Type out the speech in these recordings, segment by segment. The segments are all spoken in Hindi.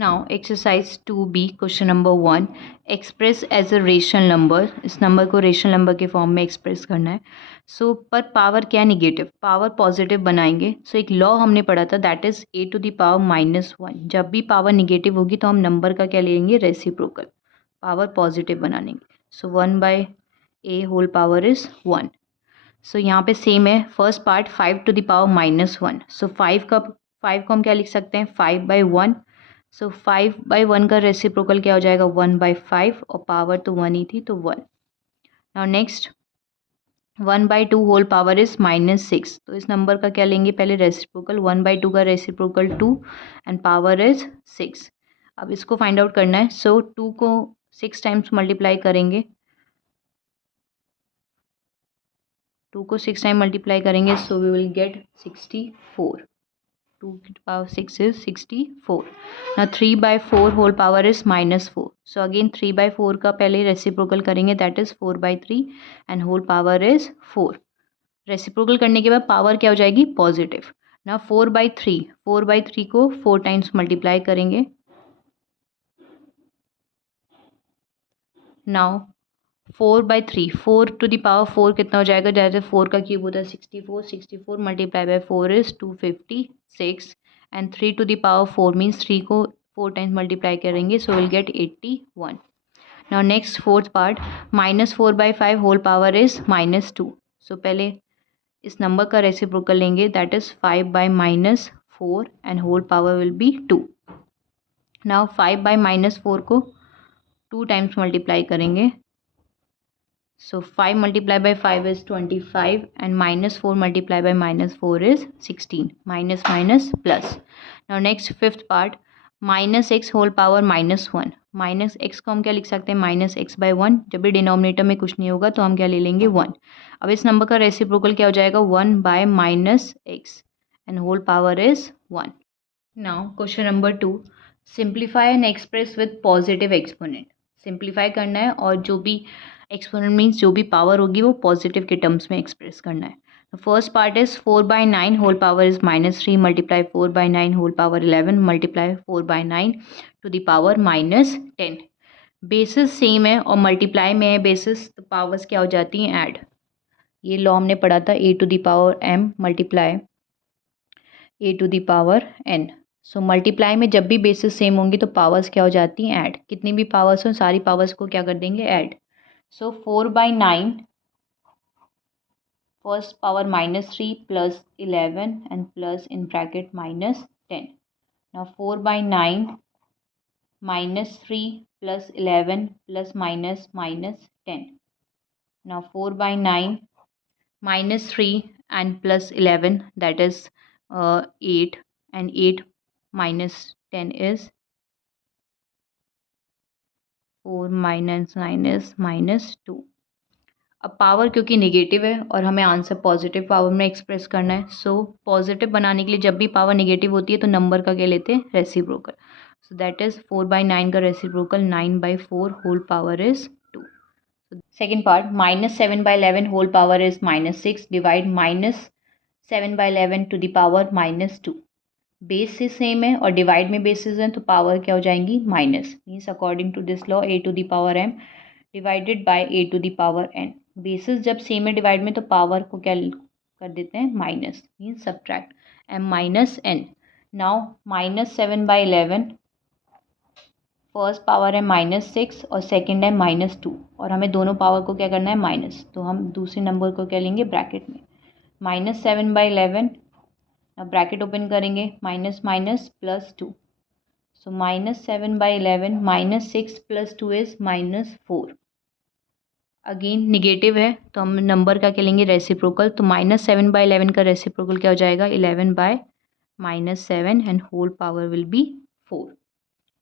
Now exercise 2b question number 1 express as a rational number. इस नंबर को रेशनल नंबर के फॉर्म में एक्सप्रेस करना है. सो पर पावर क्या नेगेटिव, पावर पॉजिटिव बनाएंगे. सो एक लॉ हमने पढ़ा था that is a to the power -1. जब भी पावर नेगेटिव होगी तो हम नंबर का क्या लेंगे, रेसिप्रोकल. पावर पॉजिटिव बनाएंगे. So 1/a whole power is 1. So यहाँ पे सेम है. First part 5 to the power -1. So 5 को हम क्या लिख सकते हैं, 5/1. सो 5/1 का रेसिप्रोकल क्या हो जाएगा, 1/5. और पावर तो 1 ही थी तो 1. Now next 1/2 whole power is -6. तो इस नंबर का क्या लेंगे, पहले रेसिप्रोकल. 1/2 का रेसिप्रोकल 2 एंड पावर इज 6. अब इसको फाइंड आउट करना है. सो 2 को 6 टाइम्स मल्टीप्लाई करेंगे. 2 को 6 टाइम मल्टीप्लाई करेंगे सो वी विल गेट 64. 2 की power 6 is 64. Now 3/4 whole power is -4. So again 3/4 का पहले रेसिप्रोकल करेंगे that is 4/3 and whole power is 4. Reciprocal करने के बाद पावर क्या हो जाएगी, पॉजिटिव. Now 4/3 को 4 टाइम्स मल्टीप्लाई करेंगे. Now 4/3 4 टू द पावर 4 कितना हो जाएगा, जैसे 4 का क्यूब होता है 64. 64 multiply by 4 is 256 and 3 to the power 4 means 3 को 4 टाइम्स मल्टीप्लाई करेंगे so will get 81. Now next fourth part -4/5 whole power is -2. So पहले इस नंबर का रेसिप्रोकल लेंगे that is 5/-4 and whole power will be 2. Now 5/-4 को 2 टाइम्स मल्टीप्लाई करेंगे. So 5 multiplied by 5 is 25 and -4 multiplied by -4 is 16. Minus minus plus. Now next fifth part -x whole power -1. Minus x को हम क्या लिख सकते हैं, -x/1. जब भी डिनोमिनेटर में कुछ नहीं होगा तो हम क्या ले लेंगे, 1. अब इस नंबर का रेसिप्रोकल क्या हो जाएगा, 1/-x and whole power is 1. Now question number 2 simplify and express with positive exponent. Simplify करना है और जो भी एक्सपोनेंट मीन्स जो भी पावर होगी वो पॉजिटिव के टर्म्स में एक्सप्रेस करना है. First part is 4/9 whole power is -3 multiply 4/9 whole power 11 multiply 4/9 to the power -10. Basis same है और मल्टीप्लाई में है बेसिस तो पावर्स क्या हो जाती हैं, ऐड. ये लॉ हमने पढ़ा था a to the power m multiply a to the power n. So multiply में जब भी बेसिस सेम होंगी तो पावर्स क्या हो जाती हैं, ऐड. कितनी भी पावर्स हो सारी पावर्स को क्या कर देंगे, add. So 4/9 first power -3 plus 11 and plus in bracket -10. Now 4/9 -3 plus 11 plus -10. Now 4/9 -3 and plus 11 that is 8 and 8 minus 10 is 4 minus 9 is -2. अब पावर क्योंकि नेगेटिव है और हमें आंसर पॉजिटिव पावर में एक्सप्रेस करना है. सो पॉजिटिव बनाने के लिए जब भी पावर नेगेटिव होती है तो नंबर का क्या लेते हैं, रेसिप्रोकल. सो दैट इज 4/9 का reciprocal 9/4 whole power is 2. Second part -7/11 whole power is -6 divide -7/11 to the power -2. Base से सेम है और डिवाइड में बेसिस हैं तो पावर क्या हो जाएंगी, minus. Means according to this law a to the power m divided by a to the power n. Basis जब सेम है डिवाइड में तो पावर को क्या कर देते हैं, minus. Means subtract m-n. Now -7/11 first power है -6 और सेकंड है -2 और हमें दोनों पावर को क्या करना है, माइनस. तो हम दूसरे नंबर को क्या लेंगे, ब्रैकेट में. -7/11 अब ब्रैकेट ओपन करेंगे, minus minus plus 2. So -7/11 -6 plus 2 is -4. Again negative है तो हम नंबर का क्या लेंगे, रेसिप्रोकल. तो -7/11 का रेसिप्रोकल क्या हो जाएगा, 11/-7 and whole power will be 4.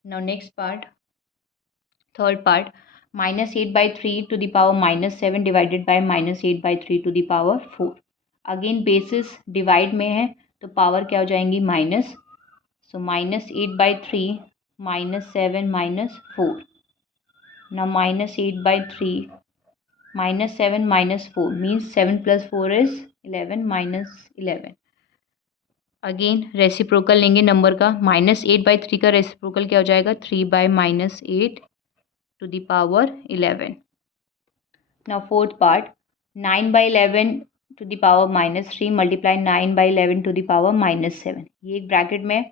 Now next part third part -8/3 to the power -7 divided by -8/3 to the power 4. Again basis divide में है तो पावर क्या हो जाएंगी, minus. So -8/3 -7 -4. Now -8/3 -7 -4 means 7 plus 4 is 11 minus 11. Again reciprocal लेंगे नंबर का, -8/3 का रेसिप्रोकल क्या हो जाएगा, 3/-8 to the power 11. Now fourth part, 9/11 to the power -3 multiply 9/11 to the power -7. ये एक ब्रैकेट में.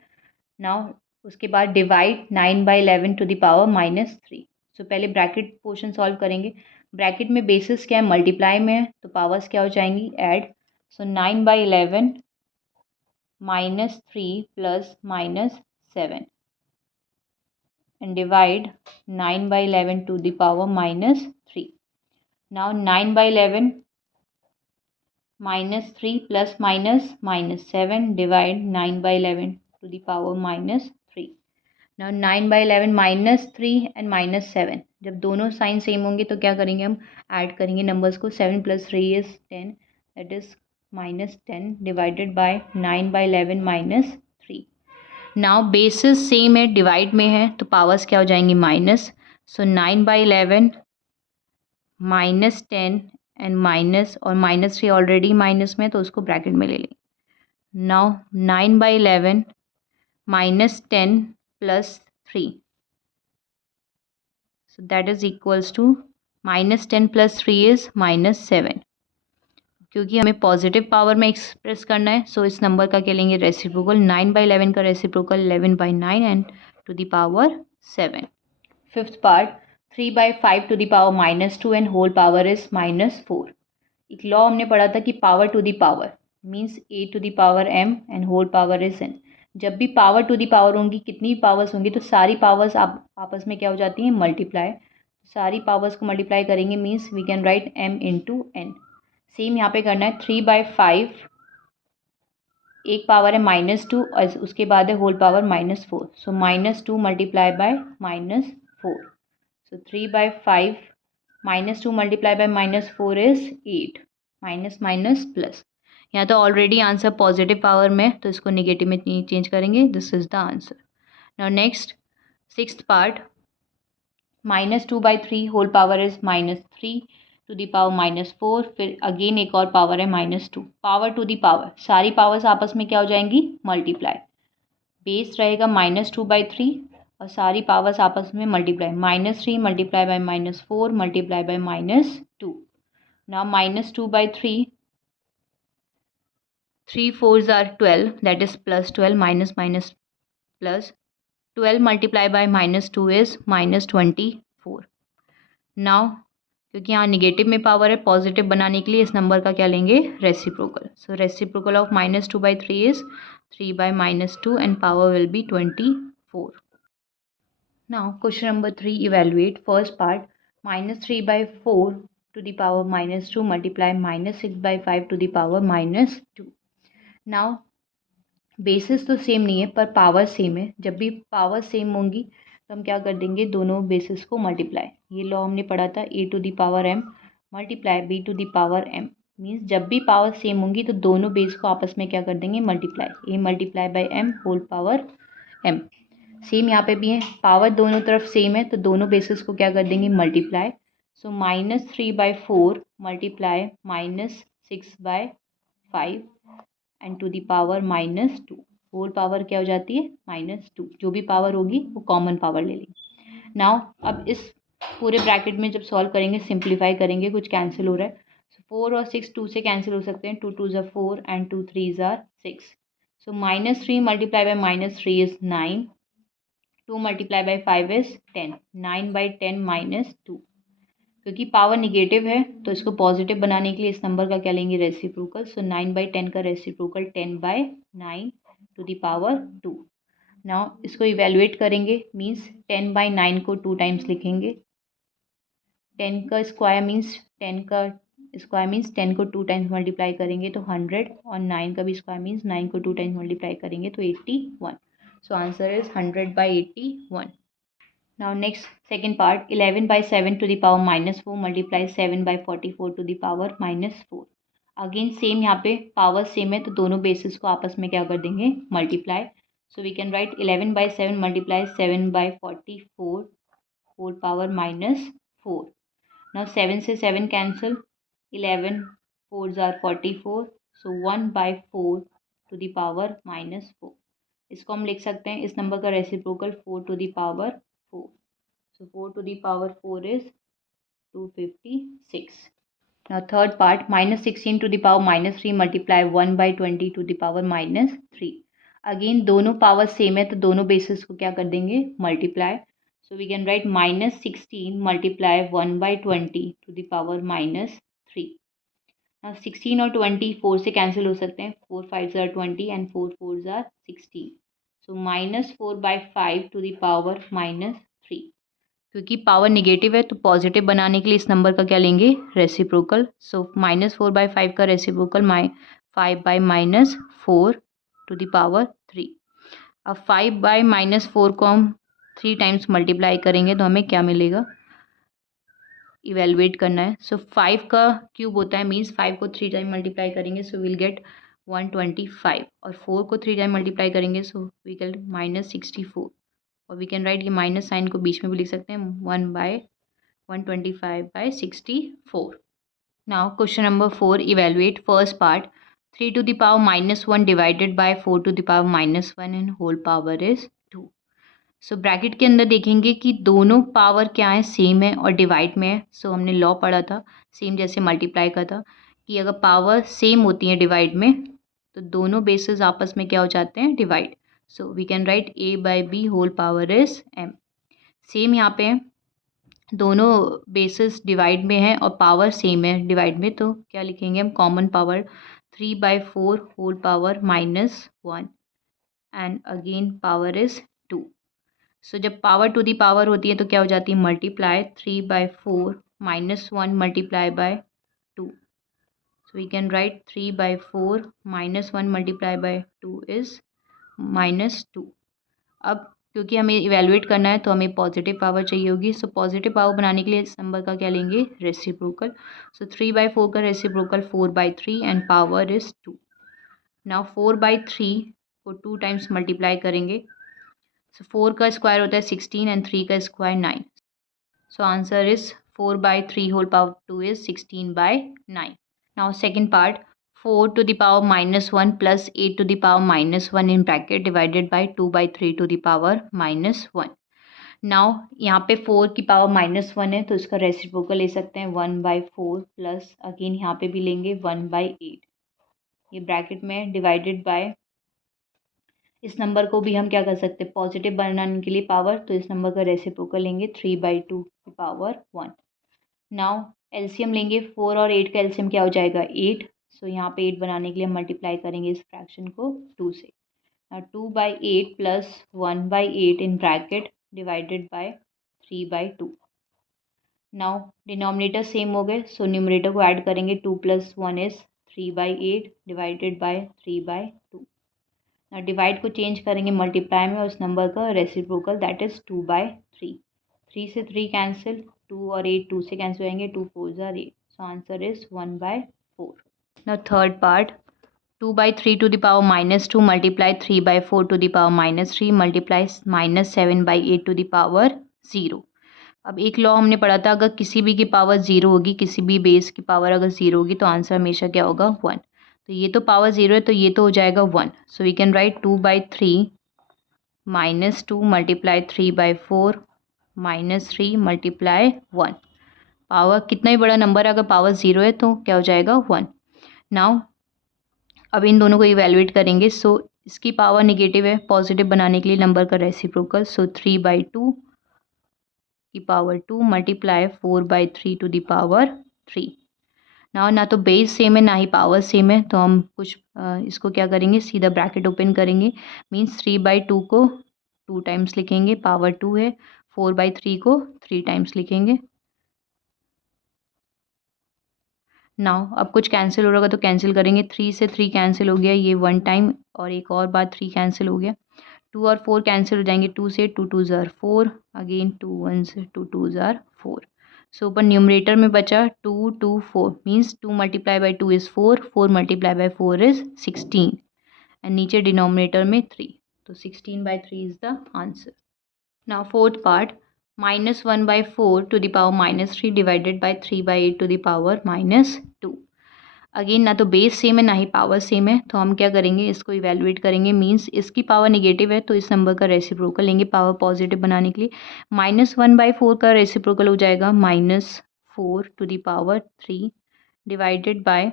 नाउ उसके बाद divide 9/11 to the power -3. So पहले ब्रैकेट पोर्शन सॉल्व करेंगे. ब्रैकेट में बेसिस क्या है, मल्टीप्लाई में है, तो पावर्स क्या हो जाएंगी, add. So 9/11 -3 plus -7 and divide 9/11 to the power -3. Now 9/11 -3 plus -7 divide 9/11 to the power -3. Now 9/11 -3 and -7, जब दोनों साइन सेम होंगे तो क्या करेंगे, हम ऐड करेंगे नंबर्स को. 7 + 3 is 10, that is -10 divided by 9/11 -3. Now basis same है, डिवाइड में है, तो पावर्स क्या हो जाएंगी, माइनस. सो 9/11 -10 एंड माइनस, और -3 ऑलरेडी माइनस में, तो उसको ब्रैकेट में ले लेंगे. Now 9/11 -10 plus 3, so that is equals to -10 plus 3 is -7. क्योंकि हमें पॉजिटिव पावर में एक्सप्रेस करना है, सो इस नंबर का क्या लेंगे, रेसिप्रोकल. 9/11 का reciprocal 11/9 and to the power 7. Fifth part, 3/5 to the power -2 and whole power is -4. एक लॉ हमने पढ़ा था कि power to the power means a to the power m and whole power is n. जब भी पावर टू द पावर होंगी, कितनी भी पावर्स होंगी, तो सारी पावर्स आप आपस में क्या हो जाती हैं, मल्टीप्लाई. सारी पावर्स को मल्टीप्लाई करेंगे means we can write m into n. Same यहाँ पे करना है. 3/5 एक पावर है -2 और उसके बाद है whole power -4. So -2 multiply by -4. So 3/5 -2 multiply by -4 is 8. Minus minus plus. यहाँ तो ऑलरेडी आंसर पॉजिटिव पावर में, तो इसको निगेटिव में चेंज करेंगे. This is the answer. Now next sixth part, -2/3 whole power is -3 to the power -4. फिर अगेन एक और पावर है -2. पावर टू द पावर, सारी पावर्स आपस में क्या हो जाएंगी, मल्टीप्लाई. बेस रहेगा -2/3 और सारी पावर्स आपस में multiply. -3 multiply by -4 multiply by -2. Now -2/3, 3 4s are 12, that is plus 12, minus minus plus 12 multiplied by -2 is -24. Now क्योंकि यहाँ निगेटिव में पावर है, पॉजिटिव बनाने के लिए इस नंबर का क्या लेंगे, reciprocal. So reciprocal of -2/3 is 3/-2 and power will be 24. Now question number 3, evaluate first part. -3/4 to the power -2 multiply -6/5 to the power -2. Now basis तो सेम नहीं है पर पावर सेम है. जब भी पावर सेम होंगी तो हम क्या कर देंगे, दोनों बेसिस को मल्टीप्लाई. ये लॉ हमने पढ़ा था, a to the power m multiply b to the power m. Means जब भी पावर सेम होंगी तो दोनों बेस को आपस में क्या कर देंगे, multiply. a multiply by m whole power m. Same यहाँ पे भी है, पावर दोनों तरफ सेम है तो दोनों बेसिस को क्या कर देंगे, multiply. So -3/4 multiply -6/5 and to the power -2. Whole power क्या हो जाती है, -2. जो भी पावर होगी वो कॉमन पावर ले लेंगे. नाउ अब इस पूरे ब्रैकेट में जब सॉल्व करेंगे, सिंप्लीफाई करेंगे, कुछ कैंसिल हो रहा है. सो 4 और 6 2 से कैंसिल हो सकते हैं. 2 2s are 4 and 2 3s are 6. So -3 multiply bye -3 is 9. 2 multiply by 5 is 10. 9/10 -2. क्योंकि पावर निगेटिव है तो इसको पॉजिटिव बनाने के लिए इस नंबर का क्या लेंगे, रेसिप्रोकल. सो 9/10 का reciprocal 10/9 to the power 2. Now इसको इवेलुएट करेंगे मीन्स 10/9 को 2 टाइम्स लिखेंगे. 10 का स्क्वायर मीन्स 10 का स्क्वायर मीन्स 10 को 2 टाइम्स मल्टीप्लाई करेंगे तो 100 और 9 का भी स्क्वायर मीन्स 9 को 2 टाइम्स मल्टीप्लाई करेंगे तो 81. सो answer is 100/81. Now next second part, 11/7 to the power -4 multiply 7/44 to the power -4. Again same यहाँ पे पावर सेम है तो दोनों बेसिस को आपस में क्या कर देंगे, multiply. So we can write 11/7 multiply 7/44 whole power -4. Now 7 से 7 cancel. 11 4s are 44. So 1/4 to the power -4। इसको हम लिख सकते हैं, इस नंबर का reciprocal 4 to the power 4। So 4 to the power 4 is 256। Now third part, -16 to the power -3 multiply 1/20 to the power -3। Again दोनों पावर सेम है तो दोनों बेसिस को क्या कर देंगे, multiply. So we can write -16 multiply 1/20 to the power -3। Now 16 और 20 4 से कैंसिल हो सकते हैं, 4 5s are 20 and 4 4s are 16। So -4/5 to the power -3। क्योंकि पावर निगेटिव है तो पॉजिटिव बनाने के लिए इस नंबर का क्या लेंगे, रेसिप्रोकल। सो -4/5 का रेसिप्रोकल 5/-4 टू द पावर 3। अब 5/-4 को हम 3 टाइम्स मल्टीप्लाई करेंगे तो हमें क्या मिलेगा, इवेलुएट करना है। सो 5 का क्यूब होता है, मीन्स 5 को 3 टाइम मल्टीप्लाई करेंगे सो विल गेट 125, और 4 को 3 टाइम मल्टीप्लाई करेंगे सो वी गेट -64। और वी कैन राइट, ये माइनस साइन को बीच में भी लिख सकते हैं, 1/125/64। Now question number 4, evaluate first part 3 to the power -1 divided by 4 to the power -1 and whole power is 2। So bracket के अंदर देखेंगे कि दोनों पावर क्या है, सेम है और डिवाइड में है। सो हमने लॉ पढ़ा था सेम जैसे मल्टीप्लाई का था कि अगर पावर सेम होती है डिवाइड में तो दोनों बेसिस आपस में क्या हो जाते हैं, divide. So we can write a/b whole power is m। Same यहाँ पे है, दोनों बेसिस डिवाइड में है और पावर सेम है डिवाइड में, तो क्या लिखेंगे हम, common power 3/4 whole power -1 and again power is 2। So जब पावर टू दी पावर होती है तो क्या हो जाती है, multiply 3/4 -1 multiply by 2। So we can write 3/4 -1 multiply by 2 is -2। अब क्योंकि हमें इवेलुएट करना है तो हमें पॉजिटिव पावर चाहिए होगी। सो पॉजिटिव पावर बनाने के लिए इस नंबर का क्या लेंगे, रेसिप्रोकल। सो 3/4 का reciprocal 4/3 and power is 2। Now 4/3 को 2 टाइम्स मल्टीप्लाई करेंगे। सो 4 का स्क्वायर होता है 16 एंड 3 का square 9। So answer is 4/3 whole power 2 is 16/9। Now second part, 4 to the power -1 plus 8 to the power -1 in bracket divided by 2/3 to the power -1। Now यहाँ पे 4 की पावर -1 है तो इसका रेसिप्रोकल ले सकते हैं 1/4 प्लस अगेन यहाँ पे भी लेंगे 1/8। ये ब्रैकेट में डिवाइडेड बाय, इस नंबर को भी हम क्या कर सकते हैं, पॉजिटिव बनाने के लिए पावर, तो इस नंबर का रेसिप्रोकल लेंगे 3/2 की पावर 1। नाउ एलसीएम लेंगे, 4 और 8 का एलसीएम क्या हो जाएगा, 8। सो यहाँ पे 8 बनाने के लिए हम मल्टीप्लाई करेंगे इस फ्रैक्शन को 2 से। Now 2/8 plus 1/8 in bracket divided by 3/2। Now denominator same हो गए सो न्यूमरेटर को ऐड करेंगे, 2 + 1 is 3/8 divided by 3/2। Now divide को चेंज करेंगे मल्टीप्लाई में, उस नंबर का रेसिप्रोकल दैट इज 2/3। 3 से 3 कैंसिल, 2 और 8 2 से कैंसिल हो जाएंगे, 2 4s are 8। So answer is 1/4। Now third part, 2/3 to the power -2 multiply 3/4 to the power -3 multiply -7/8 to the power 0। अब एक लॉ हमने पढ़ा था, अगर किसी भी की पावर 0 होगी, किसी भी बेस की पावर अगर 0 होगी तो आंसर हमेशा क्या होगा, 1। तो ये तो पावर 0 है तो ये तो हो जाएगा 1। So we can write 2/3 -2 multiply 3/4 -3 multiply 1। Power कितना ही बड़ा नंबर है, अगर पावर 0 है तो क्या हो जाएगा, 1। नाउ अब इन दोनों को इवेलुएट करेंगे। सो इसकी पावर नेगेटिव है, पॉजिटिव बनाने के लिए नंबर का रेसिप्रोकल। सो 3/2 की power 2 multiply 4/3 to the power 3। ना तो बेस सेम है ना ही पावर सेम है, तो हम कुछ इसको क्या करेंगे, सीधा ब्रैकेट ओपन करेंगे। मीन्स 3/2 को 2 टाइम्स लिखेंगे, पावर 2 है। 4/3 को 3 टाइम्स लिखेंगे। नाउ अब कुछ कैंसिल हो रहा होगा तो कैंसिल करेंगे, 3 से 3 कैंसिल हो गया, ये 1 टाइम, और एक और बार 3 कैंसिल हो गया, 2 और 4 कैंसिल हो जाएंगे, 2 से 2 2s are 4, अगेन 2 1 से 2 2s are 4। सो ऊपर न्यूमरेटर में बचा 2 2 4 means 2 multiply by 2 is 4, 4 multiply by 4 is 16 and नीचे डिनोमिनेटर में 3, तो 16/3 is the answer. Now fourth part, -1/4 to the power -3 divided by 3/8 to the power -2। Again ना तो बेस सेम है ना ही पावर सेम है, तो हम क्या करेंगे, इसको इवैल्यूएट करेंगे। मीन्स इसकी पावर नेगेटिव है तो इस नंबर का रेसिप्रोकल लेंगे पावर पॉजिटिव बनाने के लिए। -1/4 का रेसिप्रोकल हो जाएगा -4⁻³ डिवाइडेड बाय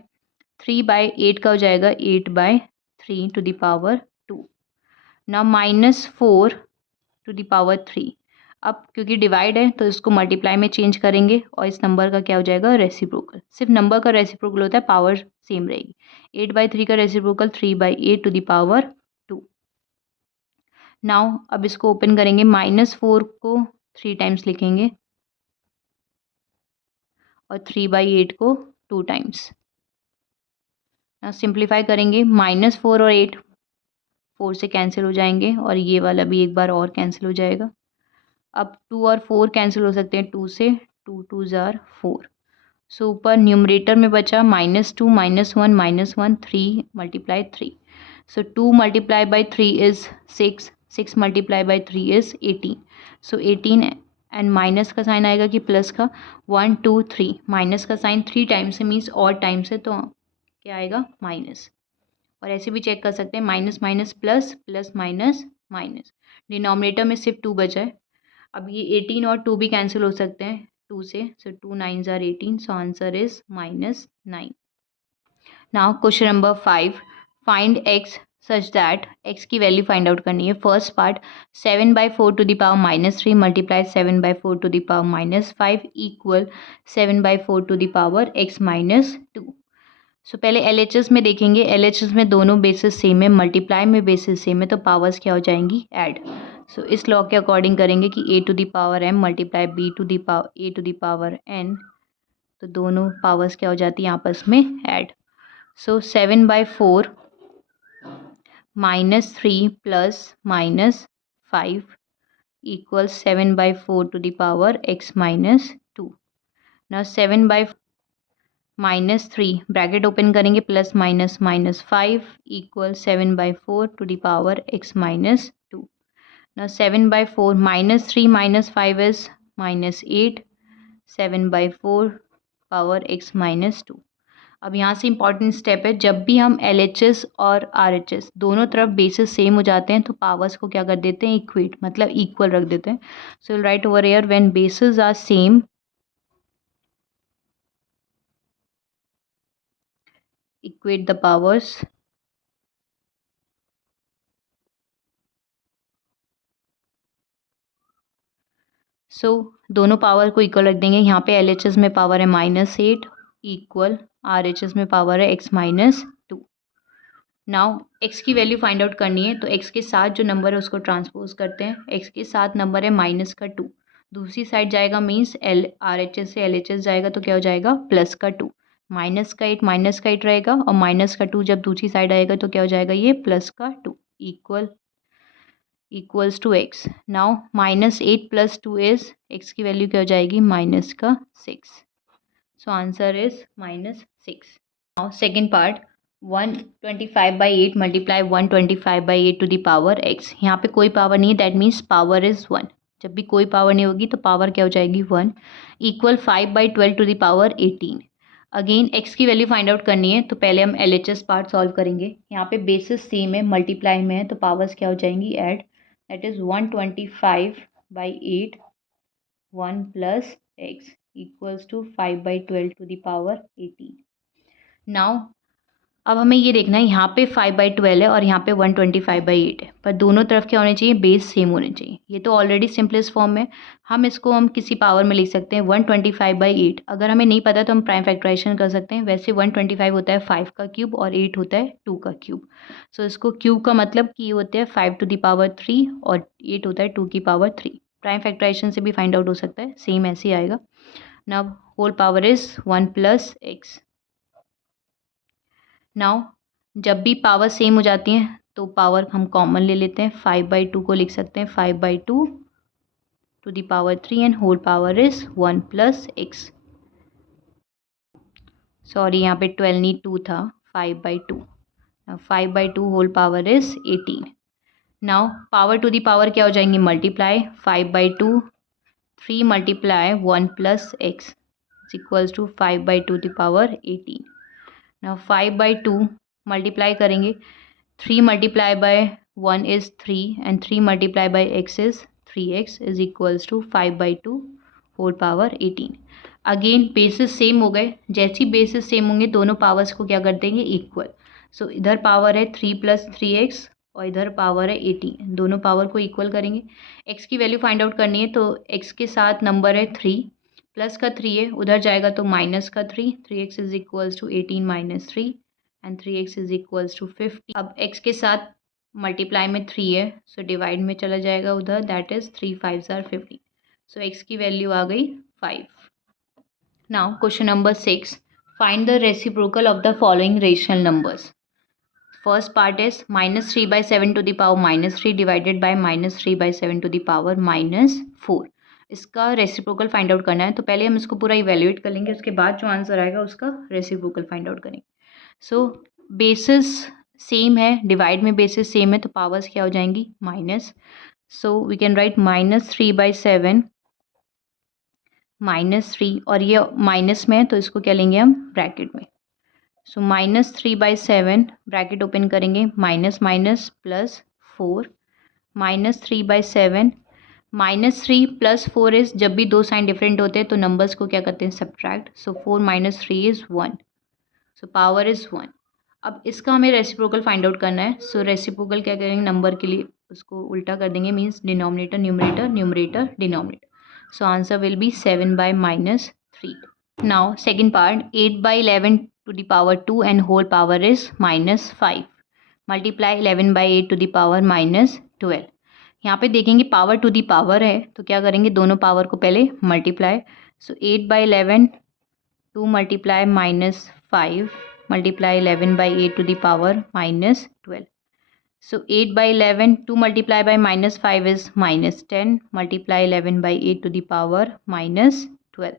3/8 का हो जाएगा 8/3²। ना -4⁻³ अब क्योंकि डिवाइड है तो इसको मल्टीप्लाई में चेंज करेंगे और इस नंबर का क्या हो जाएगा, रेसिप्रोकल। सिर्फ नंबर का रेसिप्रोकल होता है, पावर सेम रहेगी। 8/3 का रेसिप्रोकल 3/8²। नाउ अब इसको ओपन करेंगे, -4 को 3 टाइम्स लिखेंगे और 3/8 को 2 टाइम्स। ना सिंप्लीफाई करेंगे, -4 और 8 4 से कैंसिल हो जाएंगे और ये वाला भी एक बार और कैंसिल हो जाएगा। अब 2 और 4 कैंसिल हो सकते हैं 2 से, 2 2 ज़ार 4। सो ऊपर न्यूमरेटर में बचा -2 -1 -1 3 × 3। सो 2 × 3 is 6, 6 × 3 is 18। So 18 and minus का साइन आएगा कि प्लस का, 1 2 3 माइनस का साइन 3 टाइम्स से मीन्स और टाइम्स है तो क्या आएगा, माइनस। और ऐसे भी चेक कर सकते हैं, minus minus plus, plus minus minus. Denominator में सिर्फ 2 बचा है। अब ये 18 और 2 भी कैंसिल हो सकते हैं 2 से, सो 2 9 ज़ार 18, सो answer is -9। Now question number 5, find x such that, x की वैल्यू फाइंड आउट करनी है। First part 7/4⁻³ multiply 7/4⁻5 equal 7/4⁻x-2। सो पहले LHS में देखेंगे, LHS में दोनों बेसिस सेम है, मल्टीप्लाई में बेसिस सेम है, तो पावर्स क्या हो जाएंगी, ऐड। सो इस लॉ के अकॉर्डिंग करेंगे कि a⁻m मल्टीप्लाई b⁻n, तो दोनों पावर्स क्या हो जाती है आपस में ऐड। सो 7/4 -3 प्लस -5 इक्वल 7/4⁻x-2। ना 7/4 -3 ब्रैकेट ओपन करेंगे, प्लस माइनस -5 इक्वल 7/4⁻x-2। ना 7/4 -3 -5 इज -8, 7/4⁻x-2। अब यहाँ से इंपॉर्टेंट स्टेप है, जब भी हम LHS और RHS दोनों तरफ बेसिस सेम हो जाते हैं तो पावर्स को क्या कर देते हैं, इक्वेट, मतलब इक्वल रख देते हैं। So will write over here, when basis are same equate the powers, so दोनों पावर को इक्वल रख देंगे। यहाँ पे LHS में पावर है -8 इक्वल RHS में पावर है x-2। नाउ x की वैल्यू फाइंड आउट करनी है, तो x के साथ जो नंबर है उसको ट्रांसपोज करते हैं। x के साथ नंबर है -2, दूसरी साइड जाएगा मीन्स RHS से LHS जाएगा तो क्या हो जाएगा, +2। -8 रहेगा और -2 जब दूसरी साइड आएगा तो क्या हो जाएगा, ये +2 equals to x। Now -8 + 2 is, x की वैल्यू क्या हो जाएगी, -6। So answer is -6। Now second part 125/8 multiply 125/8⁻x। यहाँ पे कोई पावर नहीं है, दैट मीन्स पावर इज 1। जब भी कोई पावर नहीं होगी तो पावर क्या हो जाएगी, 1 इक्वल 5/12⁻18। अगेन x की वैल्यू फाइंड आउट करनी है, तो पहले हम LHS पार्ट सॉल्व करेंगे। यहाँ पे बेसिस सेम है, मल्टीप्लाई में है, तो पावर्स क्या हो जाएंगी, add. That is 125/8 1 + x equals to 5/12⁻18। Now अब हमें ये देखना है, यहाँ पे 5/12 है और यहाँ पे 125/8 है, पर दोनों तरफ क्या होने चाहिए, बेस सेम होने चाहिए। ये तो ऑलरेडी सिंपलेस्ट फॉर्म में, हम इसको हम किसी पावर में लिख सकते हैं 125/8। अगर हमें नहीं पता तो हम प्राइम फैक्टराइजेशन कर सकते हैं। वैसे 125 होता है 5 का क्यूब और 8 होता है 2 का क्यूब। सो इसको क्यूब का मतलब कि ये होते हैं 5⁻3 और 8 होता है 2⁻3। प्राइम फैक्टराइजेशन से भी फाइंड आउट हो सकता है, सेम ऐसे ही आएगा। Now whole power is 1 + x। Now जब भी पावर सेम हो जाती हैं तो पावर हम कॉमन ले लेते हैं। 5/2 को लिख सकते हैं 5/2⁻3 and whole power is 1 + x। Sorry, यहाँ पे 12 नहीं 2 था, 5/2। 5/2 whole power is 18। Now power to the power क्या हो जाएंगी, multiply 5/2 3 × 1 + x equals to 5/2⁻18। Now 5/2 multiply करेंगे, 3 multiply by 1 is 3 and 3 multiply by x is 3x is equals to 5/2 whole power 18। Again basis same हो गए, जैसी बेसिस सेम होंगे दोनों पावर्स को क्या कर देंगे इक्वल। सो इधर पावर है 3 + 3x और इधर पावर है 18, दोनों पावर को इक्वल करेंगे। x की वैल्यू फाइंड आउट करनी है तो x के साथ नंबर है 3, प्लस का 3 है उधर जाएगा तो माइनस का 3, 3x is equals to 18 - 3 and 3x is equals to 50। अब x के साथ मल्टीप्लाई में 3 है सो डिवाइड में चला जाएगा उधर, that is 3 5s are 15। So x की वैल्यू आ गई 5। Now question number 6, find the reciprocal of the following rational numbers. First part is -3/7 to the power -3 divided by -3/7 to the power -4। इसका रेसिप्रोकल फाइंड आउट करना है, तो पहले हम इसको पूरा इवेल्युएट कर लेंगे, उसके बाद जो आंसर आएगा उसका रेसिप्रोकल फाइंड आउट करेंगे। सो बेसिस सेम है, डिवाइड में बेसिस सेम है तो पावर्स क्या हो जाएंगी minus. So we can write -3/7 -3 और ये माइनस में है तो इसको क्या लेंगे हम ब्रैकेट में। सो -3/7 ब्रैकेट ओपन करेंगे, माइनस माइनस प्लस 4 -3/7 -3 + 4 इज, जब भी दो साइन डिफरेंट होते हैं तो नंबर्स को क्या करते हैं subtract. So 4 - 3 is 1, so power is 1। अब इसका हमें रेसिप्रोकल फाइंड आउट करना है। सो रेसिप्रोकल क्या करेंगे, नंबर के लिए उसको उल्टा कर देंगे, means denominator numerator numerator denominator. So answer will be 7/-3। Now second part, 8/11 to the power 2 and whole power is -5 multiply 11/8 to the power -12। यहाँ पे देखेंगे पावर टू दी पावर है तो क्या करेंगे, दोनों पावर को पहले multiply. So 8/11 2 multiply -5 multiply 11/8 to the power -12। So 8/11 2 multiply by -5 is -10 multiply 11/8 to the power -12।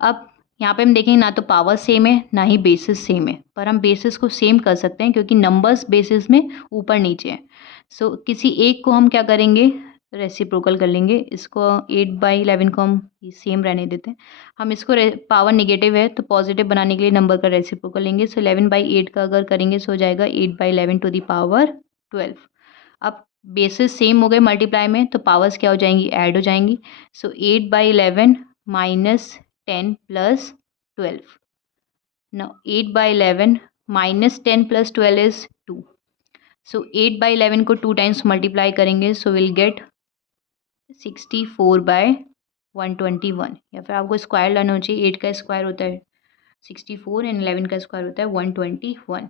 अब यहाँ पे हम देखेंगे ना तो पावर सेम है ना ही बेसिस सेम है, पर हम बेसिस को सेम कर सकते हैं क्योंकि नंबर्स बेसिस में ऊपर नीचे हैं। सो किसी एक को हम क्या करेंगे रेसिप्रोकल कर लेंगे, इसको 8/11 को हम सेम रहने देते हैं। हम इसको पावर नेगेटिव है तो पॉजिटिव बनाने के लिए नंबर का रेसिप्रोकल लेंगे। सो 11/8 का अगर करेंगे सो हो जाएगा 8/11 टू द पावर 12। अब बेसिस सेम हो गए मल्टीप्लाई में तो पावर्स क्या हो जाएंगी ऐड हो जाएंगी। सो 8/11 -10 + 12। Now 8/11 -10 + 12 is 2. So 8/11 को 2 टाइम्स मल्टीप्लाई करेंगे सो विल गेट 64/121, या फिर आपको स्क्वायर लाना हो चाहिए। 8 का स्क्वायर होता है 64 एंड 11 का स्क्वायर होता है 121।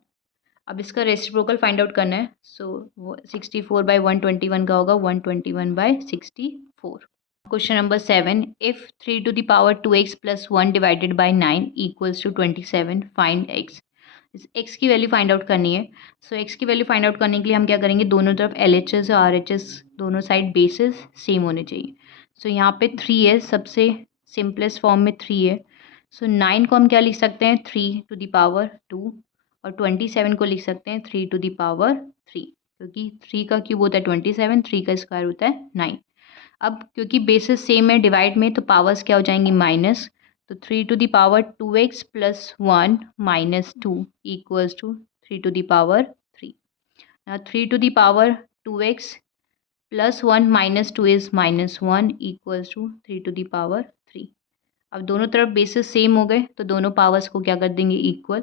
अब इसका रेसिप्रोकल फाइंड आउट करना है। सो 64/121 का होगा 121/64। Question number 7, if 3 to the power 2x + 1 divided by 9 equals to 27 find x। x की वैल्यू फाइंड आउट करनी है। सो x की वैल्यू फाइंड आउट करने के लिए हम क्या करेंगे, दोनों तरफ LHS और RHS दोनों साइड बेसिस सेम होने चाहिए। सो यहाँ पे 3 है, सबसे सिंपलेस्ट फॉर्म में 3 है। सो 9 को हम क्या लिख सकते हैं 3 टू द पावर 2 और 27 को लिख सकते हैं 3 टू द पावर 3, क्योंकि 3 का क्यूब होता है 27, 3 का स्क्वायर होता है 9। अब क्योंकि बेसिस सेम है डिवाइड में तो पावर्स क्या हो जाएंगी माइनस। तो 3 to the power 2x + 1 - 2 equals to 3 to the power 3। Now 3 to the power 2x + 1 - 2 is -1 equals to 3 to the power 3। अब दोनों तरफ बेसिस सेम हो गए तो दोनों पावर्स को क्या कर देंगे इक्वल।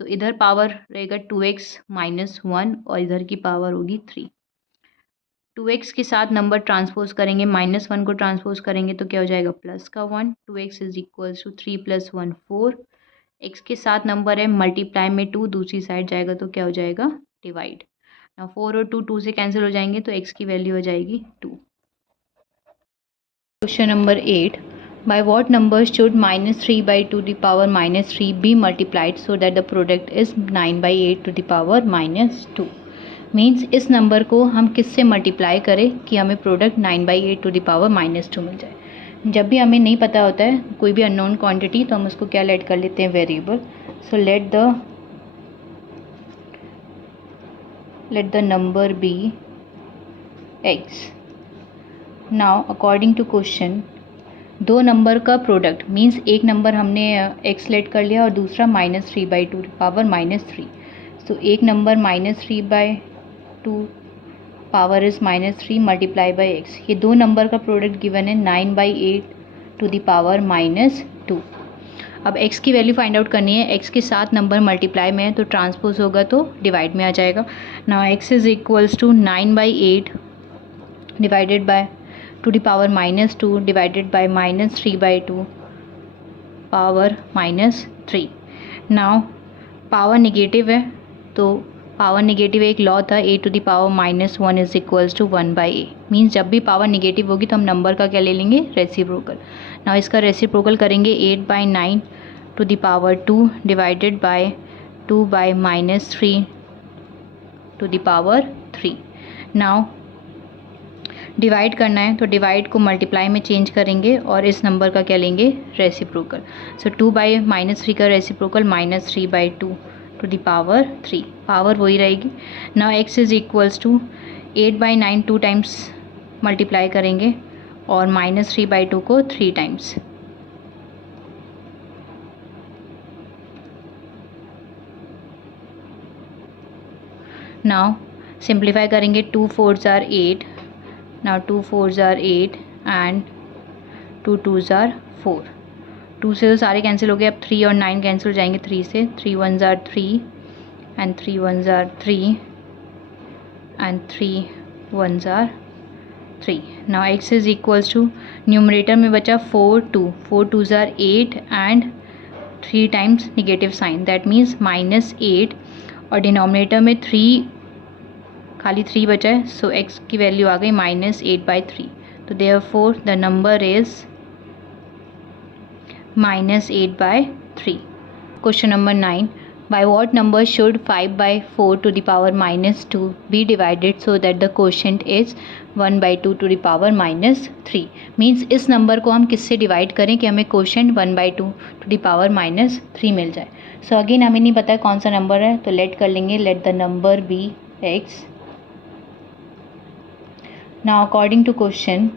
सो इधर पावर रहेगा 2x - 1 और इधर की पावर होगी 3। 2x के साथ नंबर ट्रांसपोज करेंगे, -1 को ट्रांसपोज करेंगे तो क्या हो जाएगा प्लस का 1। 2x is equals to 3 + 1 4। x के साथ नंबर है मल्टीप्लाई में 2, दूसरी साइड जाएगा तो क्या हो जाएगा डिवाइड। ना 4 और 2 2 से कैंसिल हो जाएंगे तो x की वैल्यू हो जाएगी 2। Question number 8, by what number should -3/2 to the power -3 be multiplied so that the product is 9/8 to the power -2। Means इस नंबर को हम किससे मल्टीप्लाई करें कि हमें प्रोडक्ट 9/8 टू द पावर -2 मिल जाए। जब भी हमें नहीं पता होता है कोई भी अननोन क्वांटिटी तो हम उसको क्या लेट कर लेते हैं variable. So let the number be x। Now according to question दो नंबर का प्रोडक्ट मीन्स एक नंबर हमने एक्स लेट कर लिया और दूसरा -3/2 पावर -3. सो एक number -3/2 power is -3 multiply by x. ये दो नंबर का प्रोडक्ट गिवन है 9/8 टू द पावर -2. अब x की वैल्यू फाइंड आउट करनी है. x के साथ नंबर मल्टीप्लाई में है तो ट्रांसपोज होगा तो डिवाइड में आ जाएगा. Now x is equals to 9/8 divided by to the power -2 divided by -3/2 power -3. Now power negative है तो पावर नेगेटिव एक लॉ था a to the power -1 is equals to 1/a. Means जब भी पावर नेगेटिव होगी तो हम नंबर का क्या ले लेंगे, रेसिप्रोकल. नाउ इसका रेसिप्रोकल करेंगे 8/9 to the power 2 divided by 2/-3 to the power 3. Now divide करना है तो डिवाइड को मल्टीप्लाई में चेंज करेंगे और इस नंबर का क्या लेंगे, रेसिप्रोकल. सो 2/-3 का reciprocal -3/2 to the power 3. Power वही रहेगी. Now x is equals to 8/9 2 times multiply करेंगे और -3/2 को 3 टाइम्स. नाउ सिंप्लीफाई करेंगे. 2 4s are 8. Now 2 4s are 8 and 2 2s are 4. 2 से तो सारे कैंसिल हो गए. अब 3 और 9 कैंसिल हो जाएंगे 3 से. 3 1s are 3 and 3 1s are 3 and 3 1s are 3. Now x is equals to numerator में बचा 4 2. 4 2s are 8 and 3 times negative sign that means -8 और डिनोमिनेटर में 3 खाली 3 बचा है. सो x की वैल्यू आ गई -8/3. तो therefore the number is -8/3. Question number 9. By what number should 5/4 to the power -2 be divided so that the quotient is 1/2 to the power -3. Means इस नंबर को हम किससे डिवाइड करें कि हमें क्वोशेंट 1/2 टू द पावर -3 मिल जाए. सो अगेन हमें नहीं पता है कौन सा नंबर है तो लेट कर लेंगे. Let the number be x. Now according to question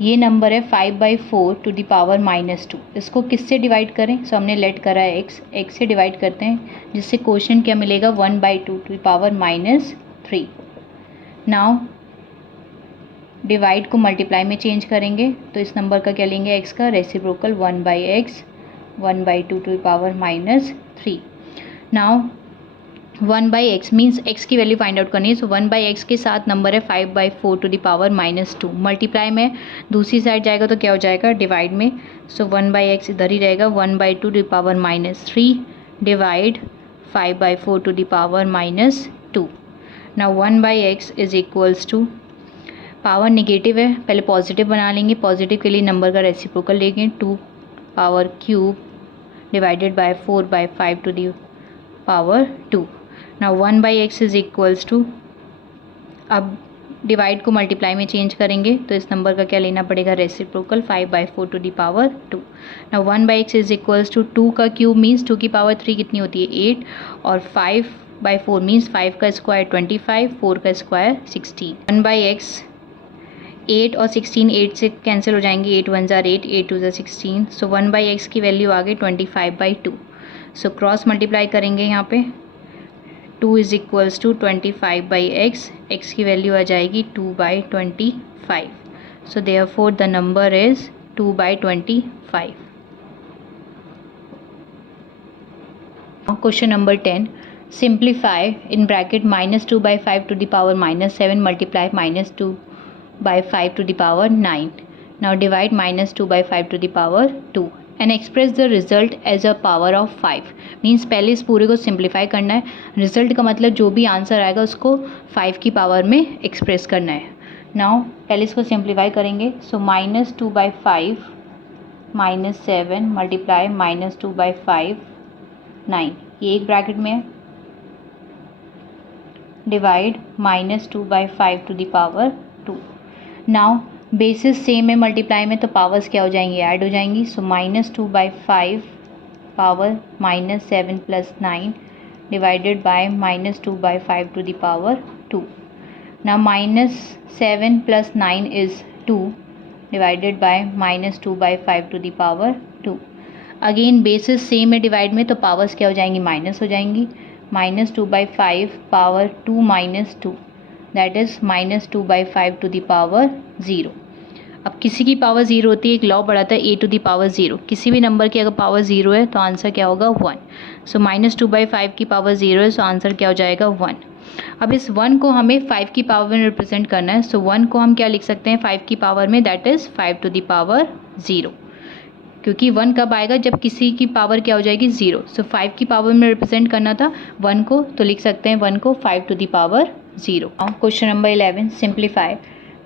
ये नंबर है 5/4 टू द पावर -2. इसको किससे डिवाइड करें. सो हमने लेट करा है x से डिवाइड करते हैं जिससे क्वोशेंट क्या मिलेगा 1/2 to the power -3. Now divide को मल्टीप्लाई में चेंज करेंगे तो इस नंबर का क्या लेंगे, x का reciprocal 1/x 1/2 to the power -3. Now 1/x means x की वैल्यू फाइंड आउट करनी है. सो 1/x के साथ नंबर है 5/4 टू द पावर -2. मल्टीप्लाई में दूसरी साइड जाएगा तो क्या हो जाएगा, डिवाइड में. सो 1/x इधर ही रहेगा 1/2 to the power -3 divide 5/4 to the power -2. Now 1/x is equals to power negative है पहले पॉजिटिव बना लेंगे. पॉजिटिव के लिए नंबर का रेसिप्रोकल लेंगे 2 power cube divided by 4/5 to the power 2. Now 1/x is equals to अब डिवाइड को मल्टीप्लाई में चेंज करेंगे तो इस नंबर का क्या लेना पड़ेगा, reciprocal 5/4 to the power 2. Now 1/x is equals to 2 का क्यूब मीन्स 2 की पावर 3 कितनी होती है 8 और 5/4 मीन्स 5 का स्क्वायर 25 4 का स्क्वायर 16. 1/x 8 और 16 8 से कैंसिल हो जाएंगे. 8 1s are 8 8 2s are 16. So 1/x की वैल्यू आ गई 25/2. सो क्रॉस मल्टीप्लाई करेंगे यहाँ पे 2 is equals to 25/x. x की वैल्यू आ जाएगी 2/25. So therefore the number is 2/25. Question number 10. Simplify in bracket -2/5 to the power -7 multiply -2/5 to the power 9. Now divide -2/5 to the power 2 and express the result as a power of 5. Means पहले इस पूरे को सिंप्लीफाई करना है. रिजल्ट का मतलब जो भी आंसर आएगा उसको 5 की पावर में एक्सप्रेस करना है. नाउ पहले इसको सिंप्लीफाई करेंगे. सो -2/5 -7 मल्टीप्लाई -2/5 9 ये एक ब्रैकेट में है divide -2/5 to the power 2. Now basis same है मल्टीप्लाई में तो पावर्स क्या हो जाएंगी, ऐड हो जाएंगी. So -2/5 power -7 + 9 divided by -2/5 to the power 2. Now -7 + 9 is 2 divided by -2/5 to the power 2। Again basis same है डिवाइड में, तो पावर्स क्या हो जाएंगी, माइनस हो जाएंगी। -2/5 power 2 - 2 that is -2/5 to the power 0। अब किसी की पावर 0 होती है, एक लॉ पढ़ा था a टू द पावर 0। किसी भी नंबर की अगर पावर 0 है तो आंसर क्या होगा, 1। सो -2/5 की पावर 0 है, सो आंसर क्या हो जाएगा, 1। अब इस 1 को हमें 5 की पावर में रिप्रेजेंट करना है। सो 1 को हम क्या लिख सकते हैं 5 की पावर में, that is 5 to the power 0। क्योंकि 1 कब आएगा, जब किसी की पावर क्या हो जाएगी, 0। सो 5 की पावर में रिप्रेजेंट करना था 1 को, तो लिख सकते हैं 1 को 5 to the power 0। Question number 11, simplify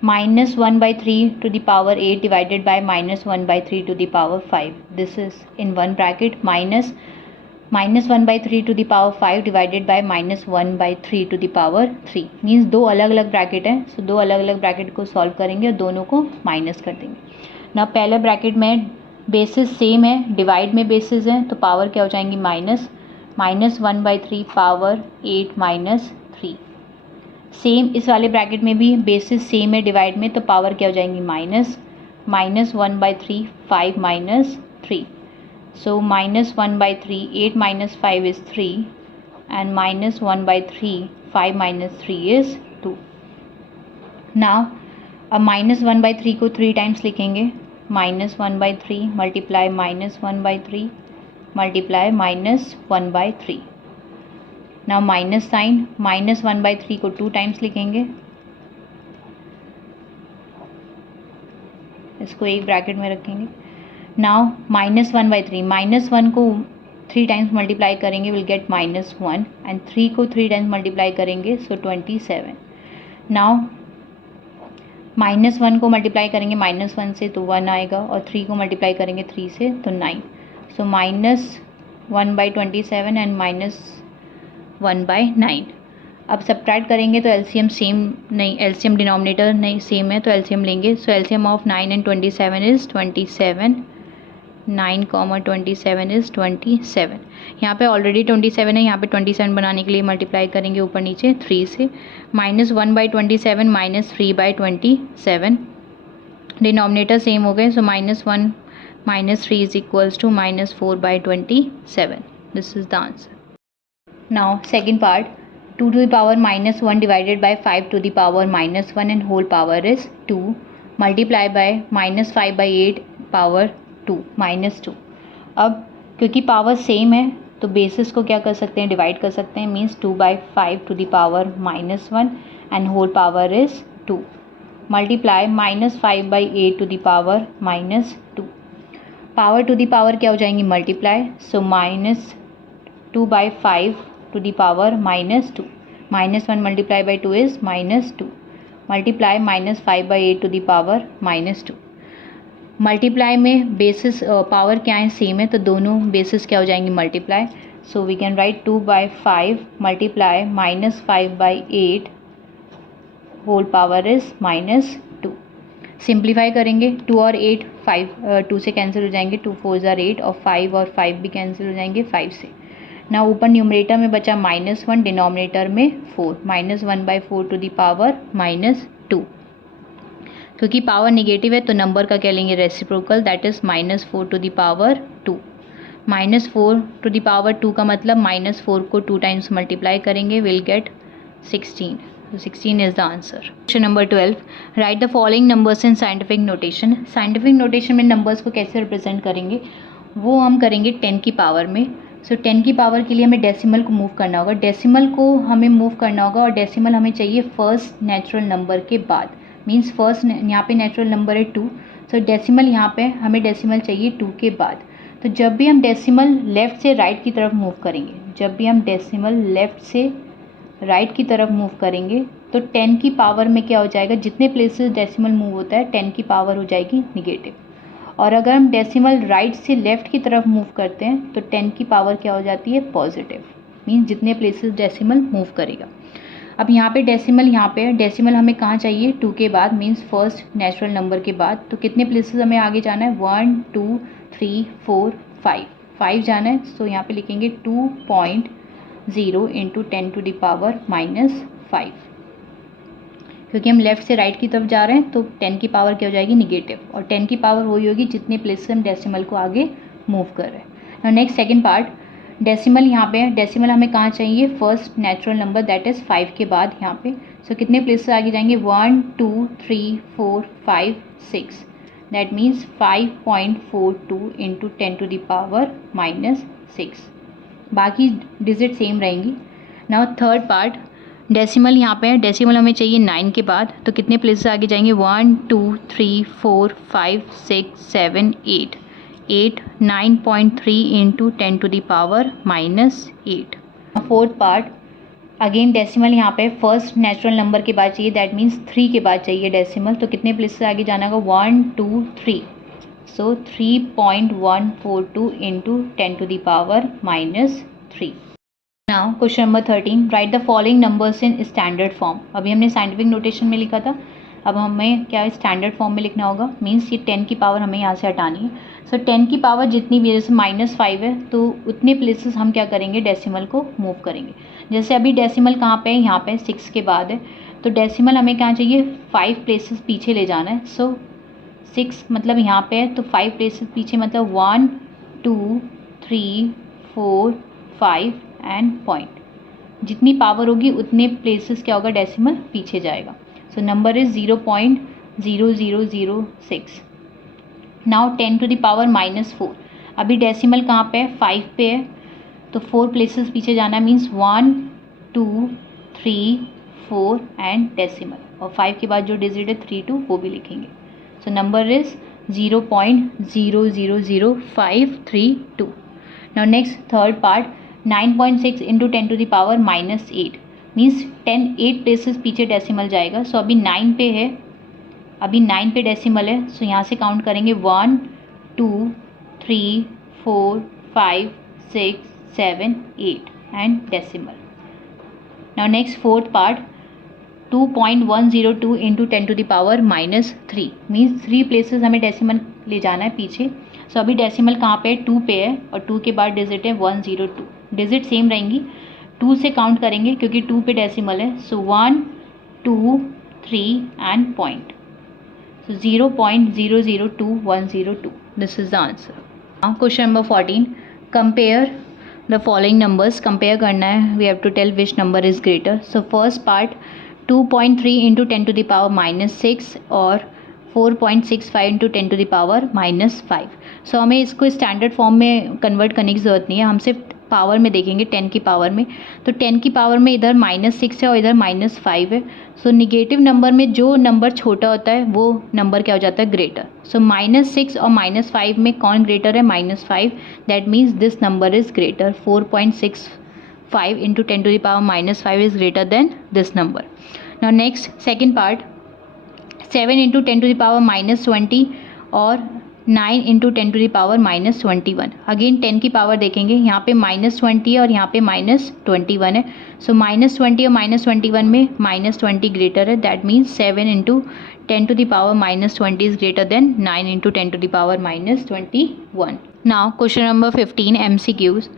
-1/3 to the power 8 divided by -1/3 to the power 5. This is in one bracket -1/3 to the power 5 divided by -1/3 to the power 3 means दो अलग अलग ब्रैकेट हैं। सो दो अलग अलग ब्रैकेट को सॉल्व करेंगे और दोनों को माइनस कर देंगे ना। पहले ब्रैकेट में बेसिस सेम है, डिवाइड में बेसिस है, तो पावर क्या हो जाएंगी, -1/3 पावर 8 -3। सेम इस वाले ब्रैकेट में भी बेसिस सेम है डिवाइड में, तो पावर क्या हो जाएंगी, -1/3 5 -3। So -1/3 8 - 5 is 3 and -1/3 5 -3 is 2। Now अब -1/3 को 3 टाइम्स लिखेंगे। -1/3 multiply -1/3 multiply -1/3। Now minus sign, -1/3 को 2 टाइम्स लिखेंगे, इसको एक ब्रैकेट में रखेंगे। नाउ -1/3 -1 को 3 टाइम्स मल्टीप्लाई करेंगे, विल गेट -1 एंड 3 को 3 टाइम्स मल्टीप्लाई करेंगे, सो 27। नाउ -1 को मल्टीप्लाई करेंगे -1 से, तो 1 आएगा, और 3 को मल्टीप्लाई करेंगे 3 से, तो 9। So -1/27 and -1/9। अब सब्ट्रैक्ट करेंगे तो एलसीएम सेम नहीं, एलसीएम डिनोमिनेटर नहीं सेम है, तो एलसीएम लेंगे। So LCM of 9 and 27 is 27। 9, 27 is 27। यहाँ पे ऑलरेडी 27 है, यहाँ पे 27 बनाने के लिए मल्टीप्लाई करेंगे ऊपर नीचे 3 से। -1/27 -3/27 डिनोमिनेटर सेम हो गए, so -1 -3 is equals to -4/27। This is the answer. Now second part, 2 to the power -1 divided by 5 to the power -1 and whole power is 2 multiply by -5/8 power 2 -2। अब क्योंकि पावर सेम है तो बेसिस को क्या कर सकते हैं, डिवाइड कर सकते हैं, means 2/5 to the power -1 and whole power is 2 multiply -5/8 to the power -2। Power to the power क्या हो जाएंगी, multiply, so -2/5 to the power -2। -1 multiplied by 2 is -2 multiply -5/8 to the power -2। Multiply में बेसिस पावर क्या है, सेम है, तो दोनों बेसिस क्या हो जाएंगी, multiply. So we can write 2/5 multiply -5/8 whole power is -2। Simplify करेंगे, 2 और 8 2 से कैंसिल हो जाएंगे, 2 4 आर 8, और 5 और 5 भी कैंसिल हो जाएंगे 5 से। ना ऊपर न्यूमरेटर में बचा -1, डिनोमिनेटर में 4, -1/4 टू दी पावर -2। क्योंकि पावर नेगेटिव है तो नंबर का क्या लेंगे, reciprocal, that is -4 to the power 2। -4 to the power 2 का मतलब -4 को 2 टाइम्स मल्टीप्लाई करेंगे, will get 16। 16 is the answer. Question number 12. Write the following numbers in scientific notation. Scientific notation में numbers को कैसे रिप्रेजेंट करेंगे, वो हम करेंगे 10 की पावर में। सो 10 की पावर के लिए हमें डेसिमल को मूव करना होगा, डेसिमल को हमें मूव करना होगा, और डेसिमल हमें चाहिए फर्स्ट नेचुरल नंबर के बाद, मीन्स फर्स्ट यहाँ पे नेचुरल नंबर है 2, सो डेसिमल यहाँ पे हमें डेसिमल चाहिए 2 के बाद। तो जब भी हम डेसिमल लेफ़्ट से राइट की तरफ मूव करेंगे, जब भी हम डेसिमल लेफ़्ट से राइट की तरफ मूव करेंगे, तो 10 की पावर में क्या हो जाएगा, जितने प्लेसेस डेसिमल मूव होता है 10 की पावर हो जाएगी निगेटिव। और अगर हम डेसिमल राइट से लेफ़्ट की तरफ मूव करते हैं तो 10 की पावर क्या हो जाती है, पॉजिटिव, मीन्स जितने प्लेसेस डेसिमल मूव करेगा। अब यहाँ पे डेसिमल हमें कहाँ चाहिए, 2 के बाद, मीन्स फर्स्ट नेचुरल नंबर के बाद। तो कितने प्लेसेस हमें आगे जाना है, 1 2 3 4 5 जाना है। सो यहाँ पे लिखेंगे 2.0 × 10 to the power -5, क्योंकि हम लेफ़्ट से राइट की तरफ जा रहे हैं तो 10 की पावर क्या हो जाएगी, निगेटिव, और 10 की पावर वही होगी जितने प्लेस से हम डेसिमल को आगे मूव कर रहे हैं। नेक्स्ट सेकंड पार्ट, डेसिमल यहाँ पे है, डेसिमल हमें कहाँ चाहिए, first natural number that is 5 के बाद यहाँ पे। सो कितने प्लेस से आगे जाएंगे, 1 2 3 4 5 6, that means 5.42 into 10 to the power -6, बाकी डिजिट सेम रहेंगी। नाउ थर्ड पार्ट, डेसिमल यहाँ पे है, डेसिमल हमें चाहिए 9 के बाद, तो कितने प्लेस से आगे जाएंगे, 1 2 3 4 5 6 7 8, 8 9.3 into 10 to the power -8। Fourth part, again decimal यहाँ पे फर्स्ट नेचुरल नंबर के बाद चाहिए, दैट मीन्स 3 के बाद चाहिए डेसिमल, तो कितने प्लेस से आगे जाना होगा, 1 2 3, so 3.142 into 10 to the power -3। Now question number 13, write the following numbers in standard form. अभी हमने साइंटिफिक नोटेशन में लिखा था, अब हमें क्या स्टैंडर्ड फॉर्म में लिखना होगा, मीन्स ये 10 की पावर हमें यहाँ से हटानी है। सो 10 की पावर जितनी भी, जैसे -5 है तो उतने प्लेसेस हम क्या करेंगे, डेसिमल को मूव करेंगे। जैसे अभी डेसिमल कहाँ पे है, यहाँ पे 6 के बाद है, तो डेसिमल हमें कहाँ चाहिए, 5 प्लेसेस पीछे ले जाना है। सो 6 मतलब यहाँ पे है, तो 5 प्लेसेस पीछे, मतलब 1 2 3 4 5 एंड पॉइंट, जितनी पावर होगी उतने प्लेसेस क्या होगा, डेसिमल पीछे जाएगा। So number is 0.0006। Now 10 to the power -4, अभी डेसिमल कहाँ पे है, 5 पे है, तो 4 प्लेसेस पीछे जाना है, मीन्स 1 2 3 4 एंड डेसिमल, और 5 के बाद जो डिजिट है 3 2 वो भी लिखेंगे। So number is 0.000532। Now next third part, 9.6 into 10 to the power -8, means 8 places पीछे डेसिमल जाएगा। सो अभी 9 पे है, अभी 9 पे डेसिमल है, सो यहाँ से काउंट करेंगे 1 2 3 4 5 6 7 8 and decimal. Now next fourth part, 2.102 into 10 to the power -3, means 3 places हमें डेसिमल ले जाना है पीछे। सो अभी डेसिमल कहाँ पे है, 2 पे है, और 2 के बाद डिजिट है 102, डिजिट सेम रहेंगी, 2 से काउंट करेंगे क्योंकि 2 पे डेसिमल है। So 1 2 3 and point, so 0.002102, this is the answer. Now question number 14, compare the following numbers, compare करना है, we have to tell which number is greater. So first part, 2.3 into 10 to the power -6 और 4.65 into 10 to the power -5। So हमें इसको स्टैंडर्ड फॉर्म में कन्वर्ट करने की ज़रूरत नहीं है, हम सिर्फ पावर में देखेंगे, 10 की पावर में। तो 10 की पावर में इधर -6 है और इधर -5 है। सो निगेटिव नंबर में जो नंबर छोटा होता है वो नंबर क्या हो जाता है, ग्रेटर। सो -6 और -5 में कौन ग्रेटर है, -5, that means this number is greater. 4.65 into 10 to the power -5 is greater than this number. Now next second part, 7 into 10 to the power -20 और 9 into 10 to the power -21। Again 10 की पावर देखेंगे, यहाँ पे -20 है और यहाँ पे -21 है। सो -20 और -21 में -20 ग्रेटर है, that means 7 into 10 to the power -20 is greater than 9 into 10 to the power -21। Now question number 15, MCQs।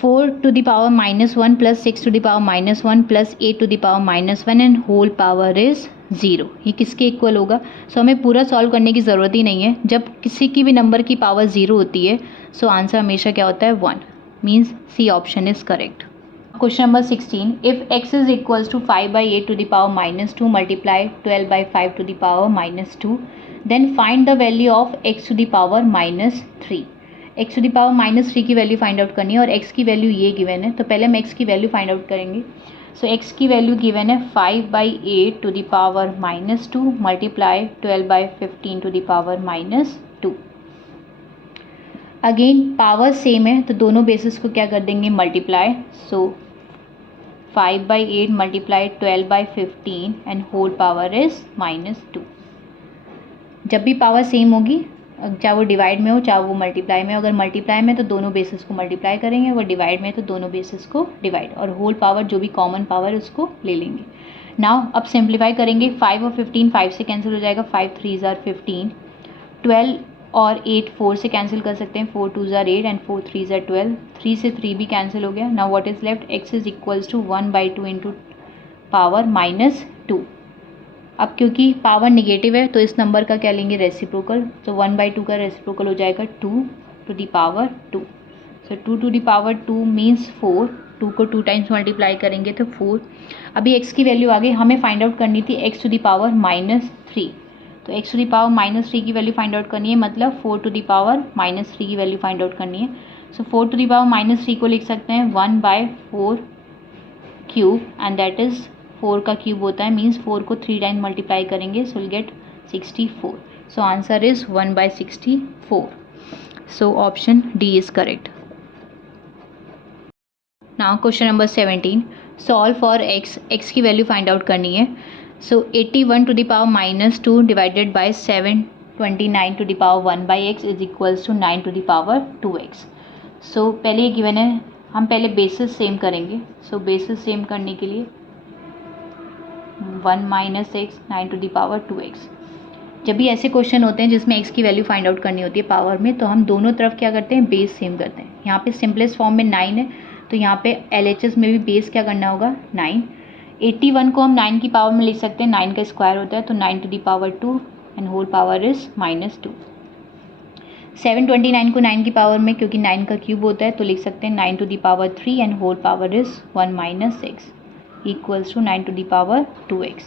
4 to the power -1 plus 6 to the power -1 plus 8 to the power -1 and whole power is 0, ये किसके इक्वल होगा। सो हमें पूरा सॉल्व करने की ज़रूरत ही नहीं है, जब किसी की भी नंबर की पावर 0 होती है सो आंसर हमेशा क्या होता है, 1, means C option is correct. Question number 16, if x is equals to 5/8 to the power -2 multiply 12/5 to the power -2, then find the value of x to the power -3। x to the power -3 की वैल्यू फाइंड आउट करनी है और x की वैल्यू ये गिवन है, तो पहले हम x की वैल्यू फाइंड आउट करेंगे। सो x की वैल्यू गिवन है 5/8 to the power -2 multiply 12/15 to the power -2। Again power same है तो दोनों बेसिस को क्या कर देंगे, multiply. So 5/8 multiply 12/15 and whole power is -2। जब भी पावर सेम होगी, चाहे वो डिवाइड में हो चाहे वो मल्टीप्लाई में, अगर मल्टीप्लाई में तो दोनों बेसिस को मल्टीप्लाई करेंगे, अगर डिवाइड में तो दोनों बेसिस को डिवाइड, और होल पावर जो भी कॉमन पावर उसको ले लेंगे। नाउ अब सिंप्लीफाई करेंगे, 5 और 15 5 से कैंसिल हो जाएगा, 5 3 ज़ार 15, 12 और 8 4 से कैंसिल कर सकते हैं, 4 2 ज़ार 8 एंड 4 3 ज़ार 12, 3 से 3 भी कैंसिल हो गया। Now what is left, x is equals to 1/2 into power -2 2। अब क्योंकि पावर निगेटिव है तो इस नंबर का क्या लेंगे, रेसिप्रोकल। तो 1/2 का रेसिप्रोकल हो जाएगा 2 to the power 2। So 2 to the power 2 means 4। 2 को 2 टाइम्स मल्टीप्लाई करेंगे तो 4। अभी x की वैल्यू आ गई, हमें फाइंड आउट करनी थी x to the power -3। तो x to the power -3 की वैल्यू फाइंड आउट करनी है, मतलब 4 to the power -3 की वैल्यू फाइंड आउट करनी है। सो 4 to the power -3 को लिख सकते हैं 1/4 क्यूब, एंड दैट इज़ 4 का क्यूब होता है, मीन्स 4 को 3 टाइम मल्टीप्लाई करेंगे, so will get 64। So answer is 1/64। So option D is correct. Now question number 17, solve for x की वैल्यू फाइंड आउट करनी है। So 81 to the power -2 divided by 729 to the power 1/x is equals to 9 to the power 2x। So पहले ये गिवन है, हम पहले बेसिस सेम करेंगे। सो बेसिस सेम करने के लिए 1 - x 9 to the power 2x। जब भी ऐसे क्वेश्चन होते हैं जिसमें x की वैल्यू फाइंड आउट करनी होती है पावर में, तो हम दोनों तरफ क्या करते हैं, बेस सेम करते हैं। यहाँ पे सिंपलेस्ट फॉर्म में 9 है, तो यहाँ पे LHS में भी बेस क्या करना होगा, 9। 81 को हम 9 की पावर में लिख सकते हैं, 9 का स्क्वायर होता है, तो 9 to the power 2 and whole power is -2। 729 को 9 की पावर में, क्योंकि 9 का क्यूब होता है, तो लिख सकते हैं 9 to the power 3 and whole power is 1 - x equals to 9 to the power 2x।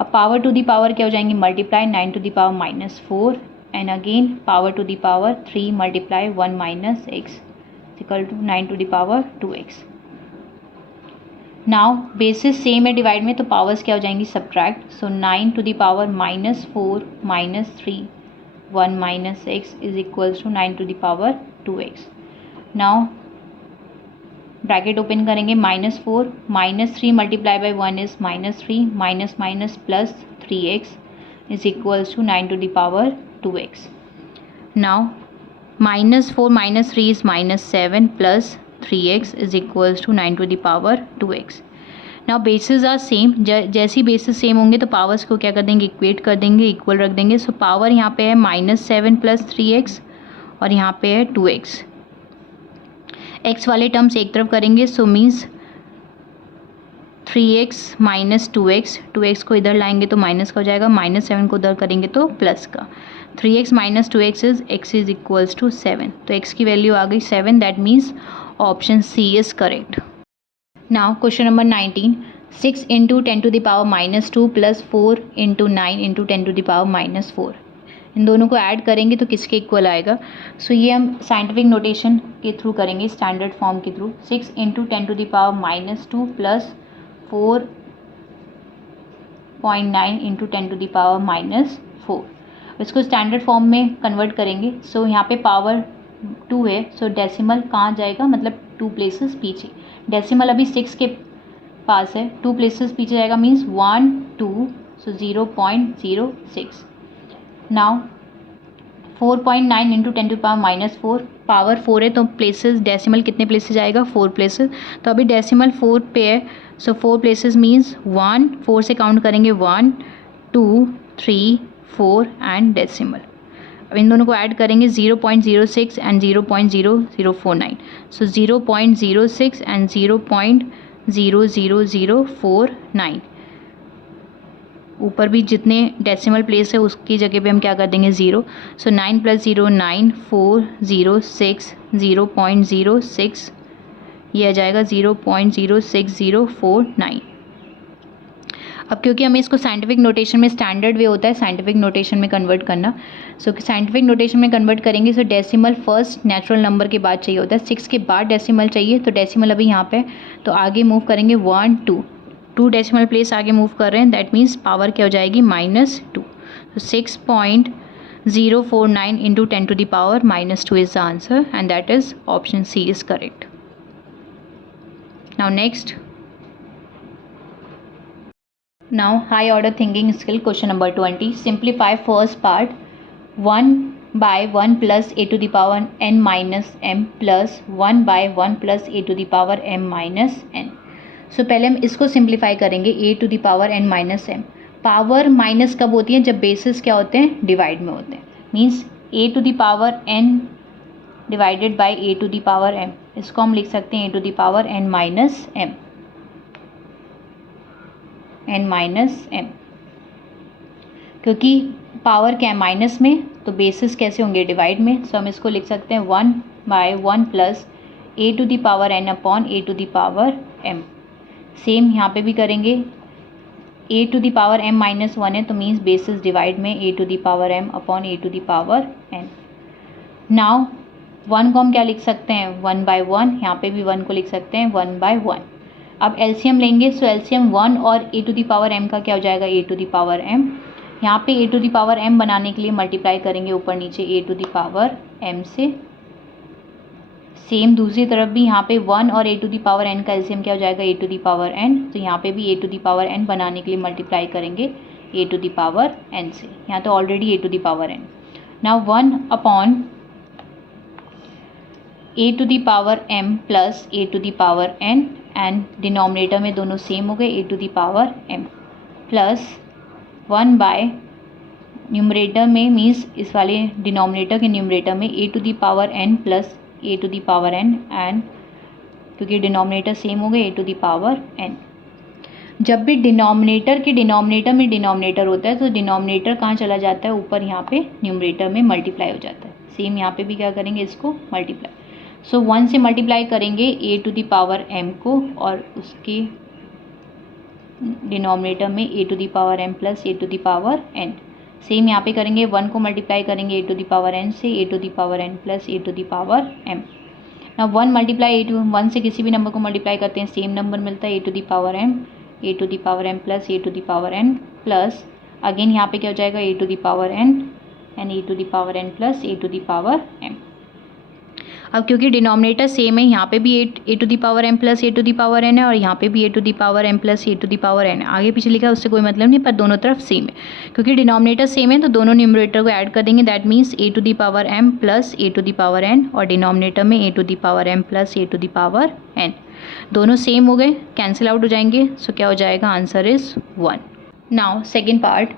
अब पावर टू दी पावर क्या हो जाएंगे, multiply 9 to the power -4 and again power to the power 3 multiply 1 - x equal to 9 to the power 2x। Now basis same है डिवाइड में, तो पावर्स क्या हो जाएंगी, subtract. So 9 to the power -4 -3 1 - x is equals to 9 to the power 2x। Now bracket open करेंगे, -4 -3 multiply by 1 is -3 minus plus 3x is equals to 9 to the power 2x। Now -4 -3 is -7 plus 3x is equals to 9 to the power 2x। Now basis are same, जैसी बेसिस सेम होंगे तो पावर्स को क्या कर देंगे, इक्वेट कर देंगे, इक्वल रख देंगे। सो पावर यहाँ पे है -7 प्लस 3x और यहाँ पे है 2x। x वाले टर्म्स एक तरफ करेंगे, so means 3x - 2x, 2x को इधर लाएंगे तो माइनस का हो जाएगा, -7 को उधर करेंगे तो प्लस का। 3x - 2x is x is equals to 7। तो x की वैल्यू आ गई 7, that means option C is correct. Now question number 19, 6 × 10 to the power -2 plus 4 × 9 × 10 to the power -4, इन दोनों को ऐड करेंगे तो किसके इक्वल आएगा। सो ये हम साइंटिफिक नोटेशन के थ्रू करेंगे, स्टैंडर्ड फॉर्म के through. 6 × 10 to the power -2 plus 4.9 × 10 to the power -4, इसको स्टैंडर्ड फॉर्म में कन्वर्ट करेंगे। सो यहाँ पे पावर 2 है, सो डेसिमल कहाँ जाएगा, मतलब 2 प्लेसेस पीछे। डेसिमल अभी 6 के पास है, 2 प्लेसेस पीछे जाएगा, means 1 2, so 0.06। Now 4.9 × 10 to the power -4, power 4 है तो प्लेसेस डेसिमल कितने प्लेसेस जाएगा, 4 प्लेसेस। तो अभी डेसिमल 4 पे है, सो 4 प्लेसेस मीन्स 1, 4 से काउंट करेंगे 1 2 3 4 एंड डेसिमल। अब इन दोनों को ऐड करेंगे, 0.06 एंड 0.0049, सो 0.06 एंड 0.00049। ऊपर भी जितने डेसिमल प्लेस है उसकी जगह पे हम क्या कर देंगे, 0। सो 9 + 0 9, 4 0 6 0.06, ये आ जाएगा 0.06049। अब क्योंकि हमें इसको साइंटिफिक नोटेशन में, स्टैंडर्ड वे होता है साइंटिफिक नोटेशन में कन्वर्ट करना, सो साइंटिफिक नोटेशन में कन्वर्ट करेंगे। सो डेसिमल फर्स्ट नेचुरल नंबर के बाद चाहिए होता है, 6 के बाद डेसिमल चाहिए, तो डेसिमल अभी यहाँ पे, तो आगे मूव करेंगे 1 2 डेसिमल प्लेस आगे मूव कर रहे हैं, दैट मीन्स पावर क्या हो जाएगी, -2। तो 6.049 × 10 to the power -2 is the answer, and that is option C is correct. Now next, now high order thinking skill, question number 20, simplify first part 1/1 plus a to the power n minus m plus 1/1 plus a to the power m minus n। सो पहले हम इसको सिंप्लीफाई करेंगे, a to the power n minus m। Power minus कब होती है, जब बेसिस क्या होते हैं, डिवाइड में होते हैं, means a to the power n divided by a to the power m, इसको हम लिख सकते हैं a to the power n minus m। N minus m, क्योंकि पावर क्या है माइनस में, तो बेसिस कैसे होंगे डिवाइड में, सो हम इसको लिख सकते हैं 1/1 plus a to the power n upon a to the power m. Same यहाँ पे भी करेंगे, a to the power m minus 1 है तो मीन्स बेसिस डिवाइड में a to the power m upon a to the power n. Now 1 को हम क्या लिख सकते हैं 1/1, यहाँ पे भी 1 को लिख सकते हैं 1/1। अब एलसीएम लेंगे, सो एलसीएम 1 और ए टू द पावर एम का क्या हो जाएगा a to the power M. यहाँ पे ए टू द पावर एम बनाने के लिए मल्टीप्लाई करेंगे ऊपर नीचे ए टू द पावर एम से। सेम दूसरी तरफ भी यहाँ पे 1 और ए टू द पावर एन का एलसीएम क्या हो जाएगा a to the power N, तो यहाँ पे भी a to the power N बनाने के लिए मल्टीप्लाई करेंगे a to the power n से। यहाँ तो already a to the power n. Now 1 upon a to the power m plus a to the power n, and denominator में दोनों सेम हो गए a to the power m, plus 1 by numerator में मीन्स इस वाले डिनोमिनेटर के न्यूमरेटर में a to the power n plus a to the power n, and क्योंकि डिनोमिनेटर सेम हो गए a to the power N. जब भी डिनोमिनेटर के डिनोमिनेटर में डिनोमिनेटर होता है तो डिनोमिनेटर कहाँ चला जाता है ऊपर, यहाँ पे न्यूमरेटर में मल्टीप्लाई हो जाता है। सेम यहाँ पे भी क्या करेंगे इसको मल्टीप्लाई, सो 1 से मल्टीप्लाई करेंगे a to the power m को और उसके डिनोमिनेटर में a to the power m plus a to the power n. Same यहाँ पे करेंगे 1 को मल्टीप्लाई करेंगे a to the power n से a to the power n plus a to the power m. ना 1 मल्टीप्लाई ए टू 1 से किसी भी नंबर को मल्टीप्लाई करते हैं सेम नंबर मिलता है a to the power m plus a to the power n, plus again यहाँ पे क्या हो जाएगा a to the power n and a to the power n plus a to the power m. अब क्योंकि डिनोमिनेटर सेम है, यहाँ पे भी a to the power m plus a to the power n है और यहाँ पे भी a to the power m plus a to the power n है। आगे पीछे लिखा है उससे कोई मतलब नहीं, पर दोनों तरफ सेम है। क्योंकि डिनोमिनेटर सेम है तो दोनों न्यूमरेटर को ऐड कर देंगे, that means a to the power m plus a to the power n, और डिनोमिनेटर में a to the power m plus a to the power n. दोनों सेम हो गए, कैंसिल आउट हो जाएंगे, सो क्या हो जाएगा answer is 1। Now second part,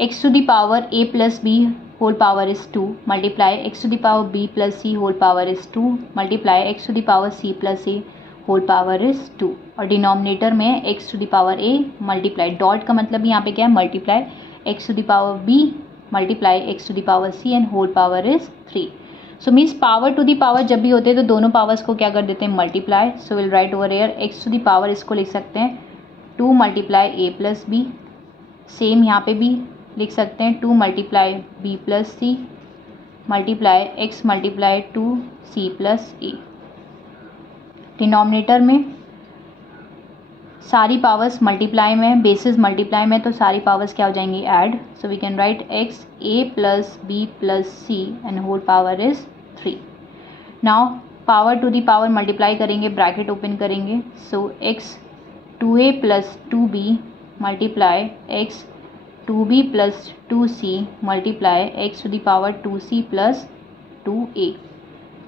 x to the power a plus b whole power is 2 multiply x to the power b plus c whole power is 2 multiply x to the power c plus a whole power is 2, और डिनोमिनेटर में x to the power a multiply, dot का मतलब यहाँ पे क्या है multiply x to the power b multiply x to the power c and whole power is 3। So means power to the power जब भी होते हैं तो दोनों पावर्स को क्या कर देते हैं multiply, so will write over here x to the power इसको लिख सकते हैं 2 multiply a plus b। Same यहाँ पे भी लिख सकते हैं 2 multiply b plus c multiply x multiply 2 c plus a. Denominator में सारी पावर्स मल्टीप्लाई में, बेसिस मल्टीप्लाई में, तो सारी पावर्स क्या हो जाएंगी add, so we can write x a plus b plus c and whole power is 3। Now power to the power multiply करेंगे, ब्रैकेट ओपन करेंगे, so x 2a plus 2b multiply x 2b plus 2c multiply x to the power 2c plus 2a,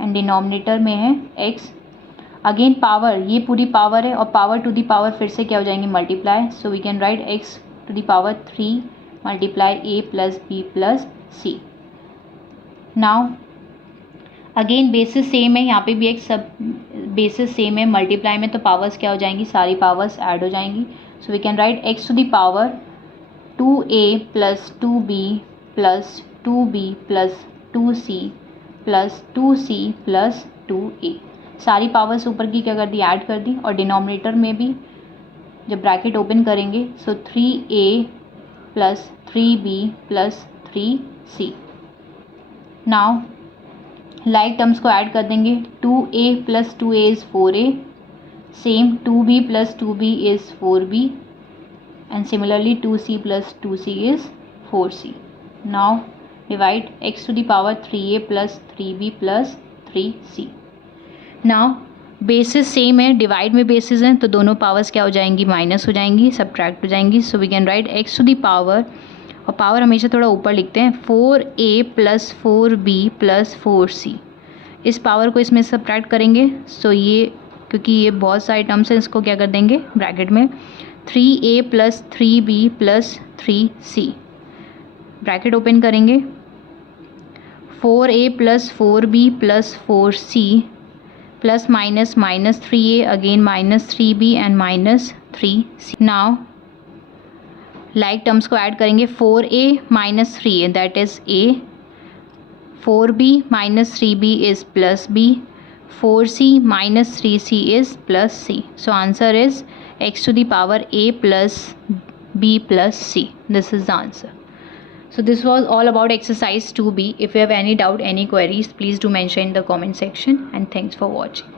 and denominator में है x। अगेन पावर, ये पूरी पावर है और पावर टू द पावर फिर से क्या हो जाएंगे multiply, so we can write x to the power 3 multiply a plus b plus c। Now again basis same है, यहाँ पे भी एक सब बेसिस सेम है, मल्टीप्लाई में तो पावर्स क्या हो जाएंगी सारी पावर्स ऐड हो जाएंगी, so we can write x to the power 2a plus 2b plus 2b plus 2c plus 2c plus 2a। सारी पावर्स ऊपर की क्या कर दी ऐड कर दी, और डिनोमिनेटर में भी जब ब्रैकेट ओपन करेंगे सो 3a plus 3b plus 3c। Now like terms को ऐड कर देंगे, 2a plus 2a is 4a, same 2b plus 2b is 4b, and similarly 2c plus 2c is 4c. Now divide x to the power 3a plus 3b plus 3c. Now basis same है, डिवाइड में बेसिस हैं तो दोनों पावर्स क्या हो जाएंगी माइनस हो जाएंगी, सब्ट्रैक्ट हो जाएंगी, so we can write x to the power, और पावर हमेशा थोड़ा ऊपर लिखते हैं, 4a plus 4b plus 4c। इस पावर को इसमें सब्ट्रैक्ट करेंगे, सो ये क्योंकि ये बहुत सारे टर्म्स हैं इसको क्या कर देंगे ब्रैकेट में 3a plus 3b plus 3c, bracket open करेंगे, 4a plus 4b plus 4c plus minus minus 3a again minus 3b and minus 3c। Now like terms को ऐड करेंगे 4a minus 3a that is a, 4b minus 3b is plus b, 4c minus 3c is plus c. So answer is x to the power a plus b plus c. This is the answer. So this was all about exercise 2b. If you have any doubt, any queries, please do mention in the comment section, and thanks for watching.